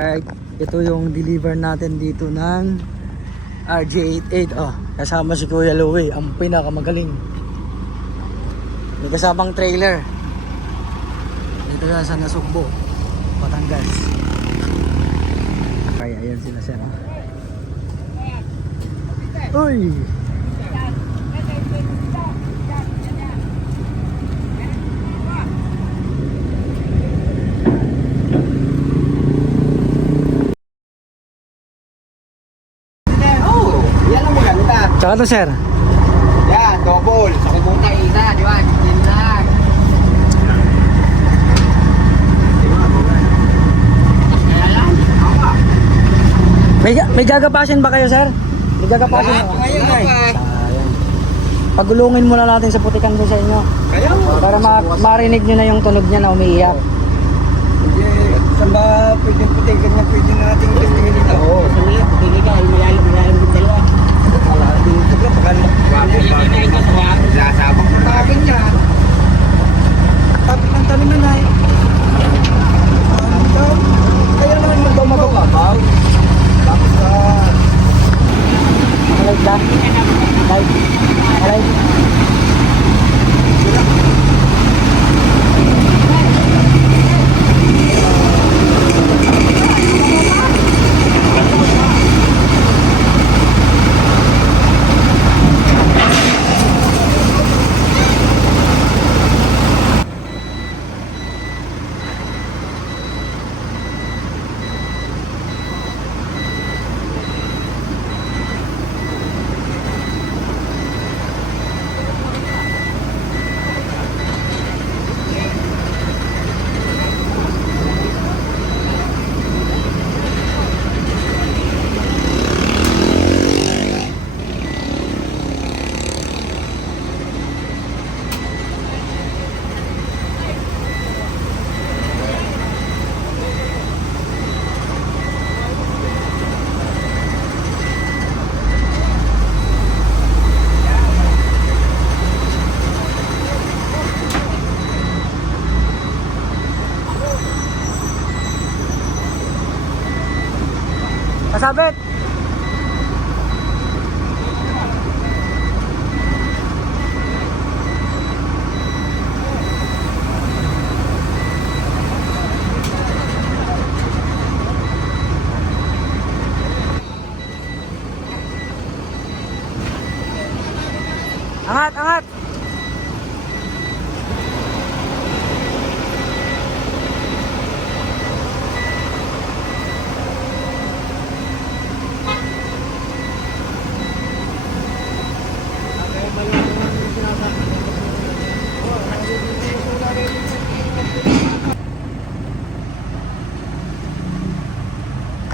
Alright, ito yung deliver natin dito ng RJ88. Oh, kasama si Kuya Louie, ang pinakamagaling. May kasamang trailer. Dito na sa Nasugbo, Batangas. Okay, ayan sila sir. Uy! Tsaka to sir. Yan, double. Sa kumunta isa, di ba? Yun lang. May gagapasin ba kayo sir? May gagapasin ba? Ngayon ay. Pagulungin muna natin sa putikan ko sa inyo. Kaya mo. Para marinig nyo na yung tunog niya na umiiyak. Hindi, saan ba pwede putikan niya? Pwede na natin testingin dito. Oo. Saan na yan? Putikin ka. Malalim din dalawa. Sasabak mo na akin niya. Tapos ng taliman ay. Kaya naman magbababaw. Tapos Alive lang? Alive? Alive? Kasabit! Angat! Angat!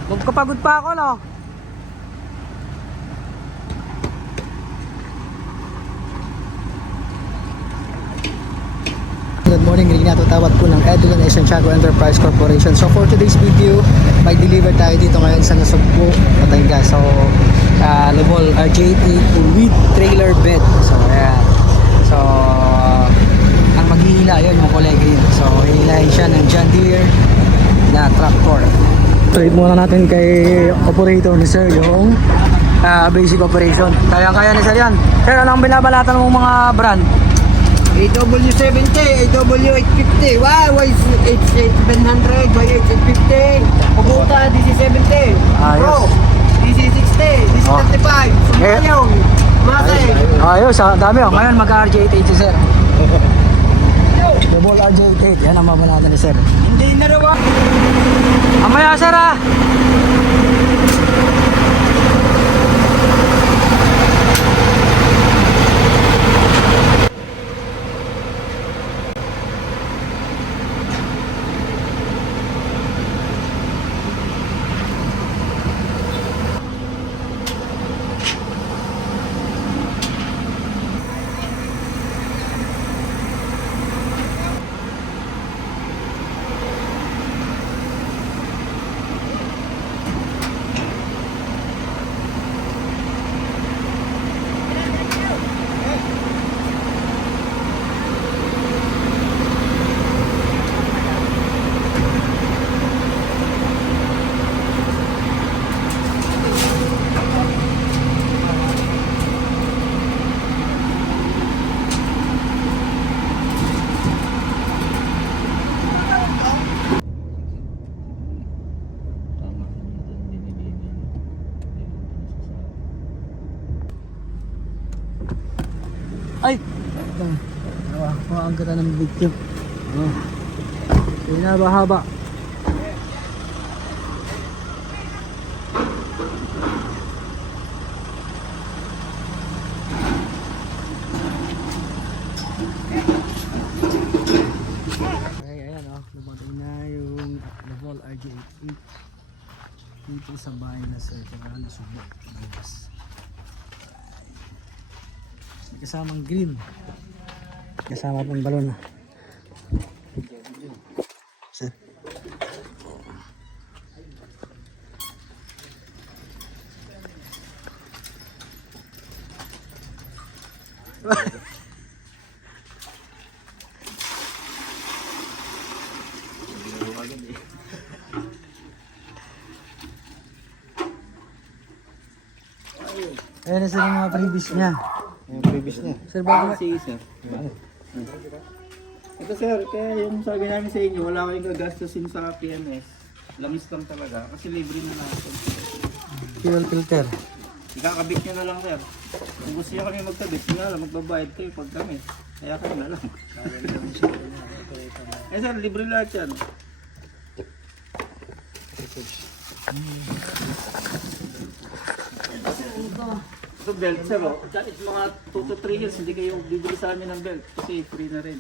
Magkapagod pa ako, no? Good morning, rin natutawag po ng Edulon Santiago Enterprise Corporation. So for today's video, may deliver tayo dito ngayon sa Nasugbo, Batangas. So, Lubol RJ88 with trailer bed. So, ayan. So, ang maghihila yun yung kulay green. So, hihilahin siya ng John Deere na tractor. Trade muna natin kay operator ni Sir yung basic operation. Kaya-kaya ni Sir yan. Sir, anong binabalatan mong mga brand? AW70, AW850, Y700, Y850, Kubota, DC70, Pro, DC60, DC35, Sumayong, Masay. Ayos, dami oh. Ngayon mag-RJ88 si Sir. Double RJ88, yan ang mabalatan ni Sir. Hindi na raw. Amaya Sir ah! ang ganda ng video. Oh. Hindi na haba. Okay, ayan oh. Lumating na yung Lavol RJ88 dito sa bahay na Sir Tagalo Subo. Yes. May kasamang green. Kasama pang balon. Sir. Ayan na sir yung mga previous niya. Yung previous niya. Sir, bago Sir. Ito sir, kaya yung sabi namin sa inyo, wala kayong gagastusin sa PMS. Lamis lang talaga, kasi libre na natin. fuel filter. Ikakabit nyo na lang sir. Kung gusto nyo kami magkabit, yun na lang, magbabayad kayo pag kami. Kaya kayo na lang. Eh sir, libre lahat yan. Ito belt sir, oh. Kahit mga 2 to 3 years, hindi kayo bibili sa amin ng belt. Kasi free na rin.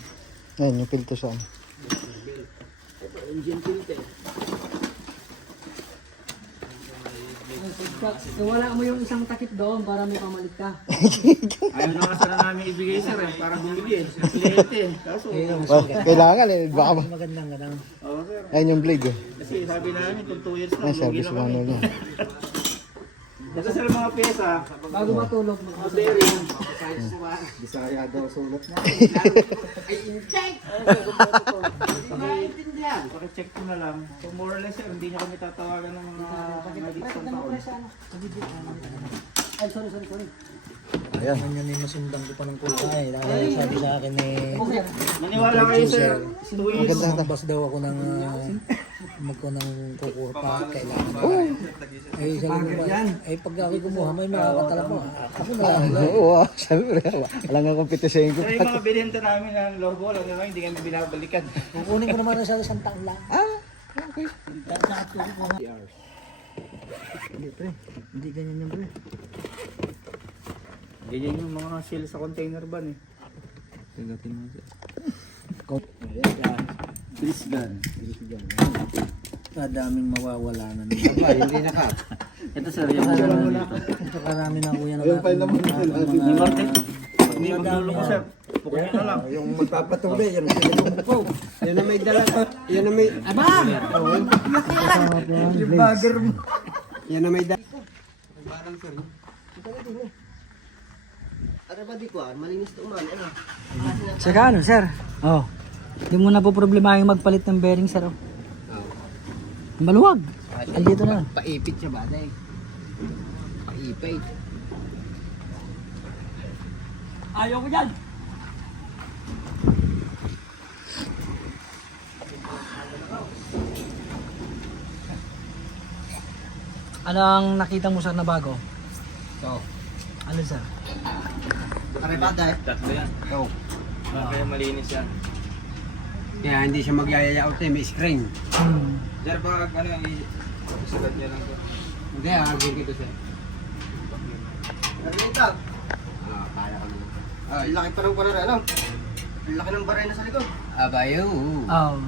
Ayan yung filter saan. Ito, engine filter. Wala mo yung isang takip doon para may pamalit ka. Ayaw na kasi na namin ibigay sir eh, para bumili eh. Kliyente eh. Kaso, Kailangan eh, baka ba? Magandang ganang. oo sir. Ayun yung blade eh. Kasi sabi namin kung 2 years na, Ay, lugi service na kami. manual niya. Ito sir, mga pyesa, Bago matulog, mga bearing. Bisaya daw sulat na. Pakicheck ko na lang. So more or less sir, hindi niya kami tatawagan ng mga isang taon. Ay, sorry. Ayan. Yan yung masundang ko pa ng kulay. Dahil sabi sa akin eh, Maniwala kayo sir, 2 years. mabas daw ako ng ng kukuha pa kailangan. Eh, sabi ko ba, eh pag ako kumuha, may makakatala mo. Ako na lang. Oo, sabi ko wala nga competition ko. Sir, yung mga binenta namin ng logo, alam naman, hindi kami binabalikan. Kukunin ko naman sa isang taon lang. Okay. Hindi pre, hindi ganyan yan pre. Ganyan yung mga seal sa container van eh. Tingnan mo siya. Grease gun. Kadaming mawawala na nila. Aba, hindi na ka. Ito sir, yung mga Karami na kuya na Ayun pa naman. May market. May magdulo ko sir. Pukunin na lang. Yung magpapatuloy, yan ang pinagpupo. Yan na may dala ka. Yan na may... Aba! Yung bagger mo. Yan na may dala. Saka ano sir? Oh. Hindi mo na po problema yung magpalit ng bearing sir. Oh. Maluwag. Andito na. Paipit siya ba? Paipit. Ayaw ko dyan. Ano ang nakita mo sir na bago? So, Ano sir? karibada eh. Tatlo yan. So, Kaya malinis yan. kaya hindi siya magyayayao tayo, may screen. Sir, pag ano yung isulat niya lang to. Hindi, agad ito siya. Nalita. Kaya ka naman. Laki pa ng baray, ano? Laki ng baray na sa likod. Abayo. Oh.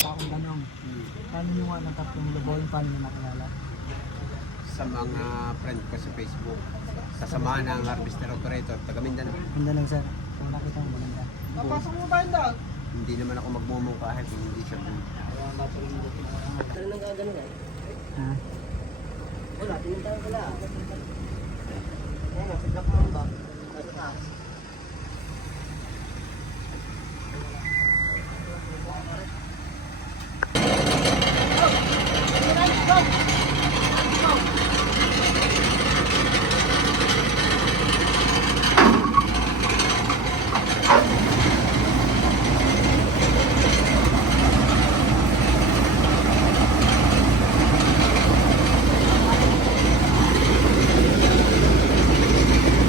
Akong tanong. Paano nyo nga natapong lubol? Paano nyo nakilala? Sa mga friend ko sa Facebook. Sasamahan ng harvester operator, taga Mindanao. Ganda lang sir. Kung nakita mo maganda. Napasok mo tayo daw. Hindi naman ako magmumong kahit hindi siya buo. Ha? Wala, tingin tayo pala. Ayan, sigla pa ba? Nasa taas.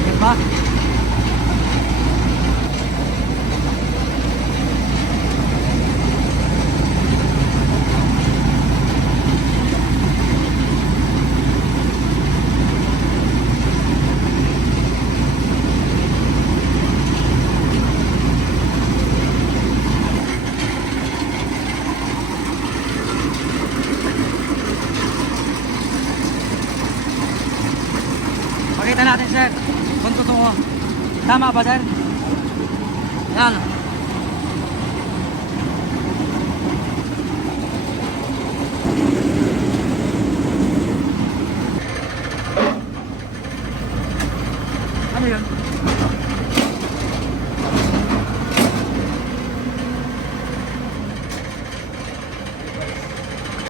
Yan ba? Pakita natin sir, kung totoo. Tama ba sir? Yan.